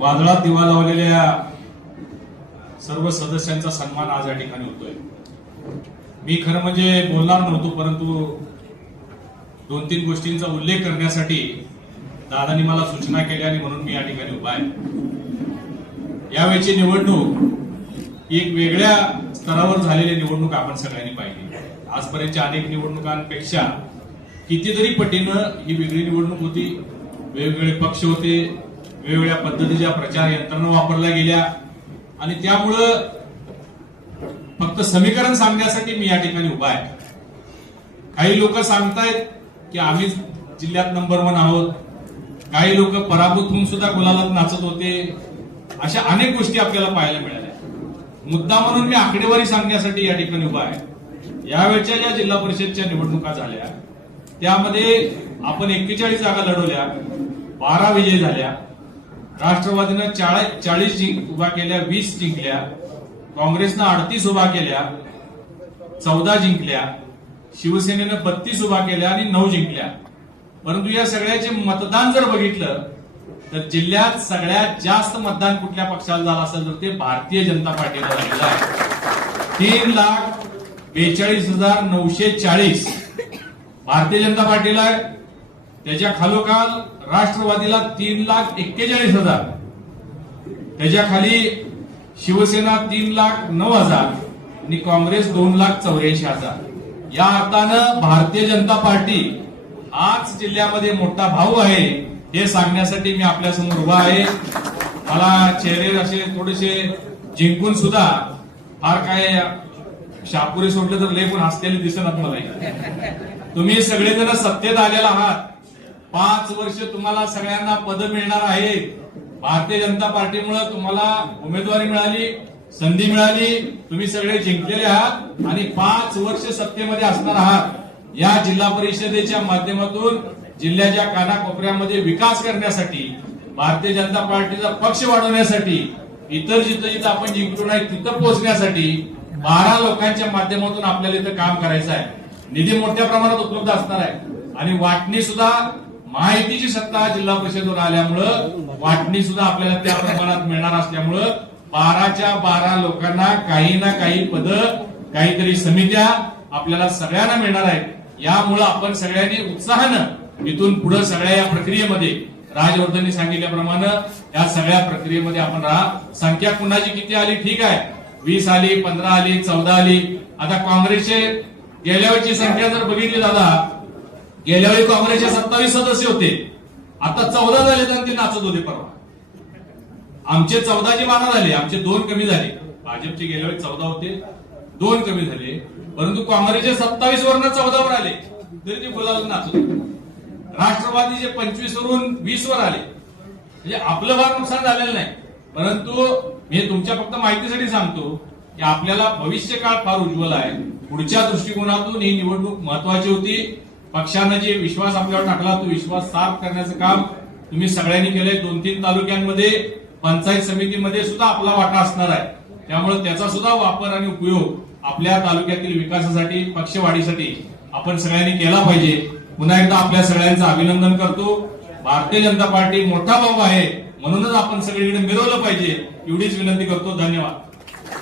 वादळात दिवा लावलेल्या सर्व सदस्यांचा सन्मान आज या ठिकाणी होतोय. मी खरं म्हणजे बोलणार नव्हतो परंतु दोन तीन गोष्टींचा उल्लेख करण्यासाठी दादांनी मला सूचना केल्या आणि म्हणून मी या ठिकाणी उभा आहे. यावेळची निवडणूक एक वेगळ्या स्तरावर झालेली निवडणूक आपण सगळ्यांनी पाहिली. आजपर्यंतच्या अनेक निवडणुकांपेक्षा कितीतरी पटीनं ही वेगळी निवडणूक होती वेगवेगळे पक्ष होते वेगवेगळ्या पद्धतीच्या प्रचार यंत्रणा वापरल्या गेल्या. आणि त्यामुळं फक्त समीकरण सांगण्यासाठी मी या ठिकाणी उभा आहे. काही लोक सांगतायत की आम्ही जिल्ह्यात नंबर वन आहोत. काही लोक पराभूत होऊन सुद्धा गुलालात नाचत होते. अशा अनेक गोष्टी आपल्याला पाहायला मिळाल्या. मुद्दा म्हणून मी आकडेवारी सांगण्यासाठी या ठिकाणी उभा आहे. यावेळच्या ज्या जिल्हा परिषदच्या निवडणुका झाल्या त्यामध्ये आपण एक्केचाळीस जागा लढवल्या बारा विजयी झाल्या. राष्ट्रवादीनं चाळीस चाळीस जिंक उभा केल्या वीस जिंकल्या काँग्रेसनं अडतीस उभा केल्या चौदा जिंकल्या शिवसेनेनं बत्तीस उभा केल्या आणि नऊ जिंकल्या. परंतु या सगळ्याचे मतदान जर बघितलं तर जिल्ह्यात सगळ्यात जास्त मतदान कुठल्या पक्षाला झालं असेल तर ते भारतीय जनता पार्टीला झालेलं आहे. तीन लाख बेचाळीस हजार नऊशे चाळीस भारतीय जनता पार्टीला त्याच्या खालोखाल राष्ट्रवादीला तीन लाख एक्केचाळीस हजार. त्याच्याखाली शिवसेना तीन लाख नऊ हजार आणि काँग्रेस दोन लाख चौऱ्याऐंशी हजार. या अर्थानं भारतीय जनता पार्टी आज जिल्ह्यामध्ये मोठा भाऊ आहे हे सांगण्यासाठी मी आपल्यासमोर उभा आहे. मला चेहरे असे थोडेसे जिंकून सुद्धा फार काय शापुरे सोडले तर लय पण हसलेले दिसत मला. तुम्ही सगळेजण सत्तेत आलेला आहात. पाच वर्ष तुम्हाला सगळ्यांना पद मिळणार आहेत. भारतीय जनता पार्टीमुळे तुम्हाला उमेदवारी मिळाली संधी मिळाली तुम्ही सगळे जिंकलेले आहात आणि पाच वर्ष सत्तेमध्ये असणार आहात. या जिल्हा परिषदेच्या माध्यमातून जिल्ह्याच्या कानाकोपऱ्यामध्ये विकास करण्यासाठी भारतीय जनता पार्टीचा पक्ष वाढवण्यासाठी इतर जिथं जिथं आपण जिंकलो नाही तिथं पोहोचण्यासाठी बारा लोकांच्या माध्यमातून आपल्याला इथं काम करायचं आहे. निधी मोठ्या प्रमाणात उपलब्ध असणार आहे. आणि वाटणी सुद्धा माहितीची सत्ता जिल्हा परिषदेवर आल्यामुळं वाटणी सुद्धा आपल्याला त्या प्रमाणात मिळणार असल्यामुळं बाराच्या बारा लोकांना काही ना काही पद काहीतरी समित्या आपल्याला सगळ्यांना मिळणार आहेत. यामुळं आपण सगळ्यांनी उत्साहानं इथून पुढे सगळ्या या प्रक्रियेमध्ये राजवर्धननी सांगितल्याप्रमाणे या सगळ्या प्रक्रियेमध्ये आपण राहा. संख्या कुणाची किती आली? ठीक आहे. वीस आली पंधरा आली चौदा आली. आता काँग्रेसचे गेल्या वेळची संख्या जर बघितली दादा गेल्या वेळी काँग्रेसचे सत्तावीस सदस्य होते. आता चौदा झाले तर ते नाचत होते परवा. आमचे चौदाचे बारा झाले आमचे दोन कमी झाले. भाजपचे गेल्या वेळी चौदा होते दोन कमी झाले. परंतु काँग्रेसचे सत्तावीस वरनं चौदावर आले तरी ते बोलायला नाचत राष्ट्रवादीचे पंचवीस वरून वीस वर आले म्हणजे आपलं फार नुकसान झालेलं नाही. परंतु मी तुमच्या फक्त माहितीसाठी सांगतो की आपल्याला भविष्य काळ फार उज्ज्वल आहे. पुढच्या दृष्टिकोनातून ही निवडणूक महत्वाची होती. पक्षानं जे विश्वास आपल्यावर टाकला तो विश्वास साफ करण्याचं काम तुम्ही सगळ्यांनी केलंय. दोन तीन तालुक्यांमध्ये पंचायत समितीमध्ये सुद्धा आपला वाटा असणार आहे. त्यामुळे त्याचा सुद्धा वापर आणि उपयोग आपल्या तालुक्यातील विकासासाठी पक्षवाढीसाठी आपण सगळ्यांनी केला पाहिजे. पुन्हा एकदा आपल्या सगळ्यांचं अभिनंदन करतो. भारतीय जनता पार्टी मोठा भाऊ आहे. म्हणूनच आपण सगळीकडे मिरवलं पाहिजे. एवढीच विनंती करतो. धन्यवाद.